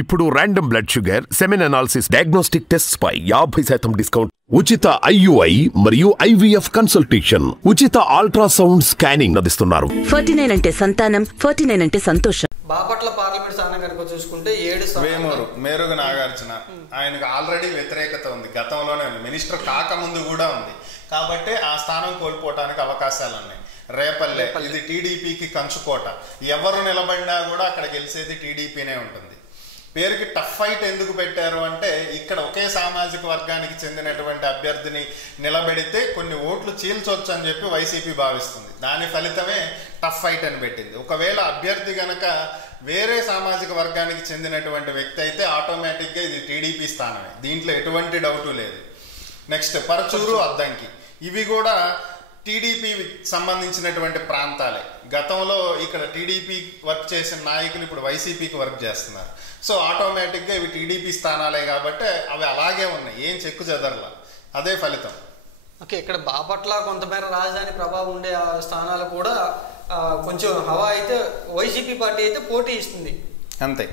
ఇప్పుడు random blood sugar, semen analysis, diagnostic tests పై 50% discount, ఉచిత IUI మరియు IVF కన్సల్టేషన్, ఉచిత అల్ట్రాసౌండ్ స్కానింగ్ అందిస్తున్నారు. 49 అంటే సంతానం, 49 అంటే సంతోషం. బాపట్ల పార్లమెంట్ స్థానం కనుక చూసుకుంటే 7 వేమూరు మేరుగ నాగార్జున ఆయనకు ఆల్రెడీ వ్యతిరేకత ఉంది, గతంలోనే ఉంది, మినిస్టర్ కాకముందు కూడా ఉంది. కాబట్టి ఆ స్థానం కోల్పోవడానికి అవకాశాలు ఉన్నాయి. రేపల్లె ఇది టీడీపీకి కంచుకోట, ఎవరు నిలబడినా కూడా అక్కడ గెలిచేది టీడీపీనే ఉంటుంది. పేరుకి టఫ్ ఫైట్ ఎందుకు పెట్టారు అంటే ఇక్కడ ఒకే సామాజిక వర్గానికి చెందినటువంటి అభ్యర్థిని నిలబెడితే కొన్ని ఓట్లు చీల్చొచ్చు అని చెప్పి వైసీపీ భావిస్తుంది. దాని ఫలితమే టఫ్ ఫైట్ అని పెట్టింది. ఒకవేళ అభ్యర్థి గనక వేరే సామాజిక వర్గానికి చెందినటువంటి వ్యక్తి అయితే ఆటోమేటిక్గా ఇది టీడీపీ స్థానమే, దీంట్లో ఎటువంటి డౌటు లేదు. నెక్స్ట్ పరచూరు, అద్దంకి ఇవి కూడా టీడీపీకి సంబంధించినటువంటి ప్రాంతాలే. గతంలో ఇక్కడ టీడీపీ వర్క్ చేసిన నాయకులు ఇప్పుడు వైసీపీకి వర్క్ చేస్తున్నారు. సో ఆటోమేటిక్గా ఇవి టీడీపీ స్థానాలే కాబట్టి అవి అలాగే ఉన్నాయి, ఏం చెక్కు చెదరలా, అదే ఫలితం. ఓకే, ఇక్కడ బాపట్ల కొంతమేర రాజధాని ప్రభావం ఉండే ఆ స్థానాలు కూడా కొంచెం హవా అయితే వైసీపీ పార్టీ అయితే పోటీ ఇస్తుంది అంతే.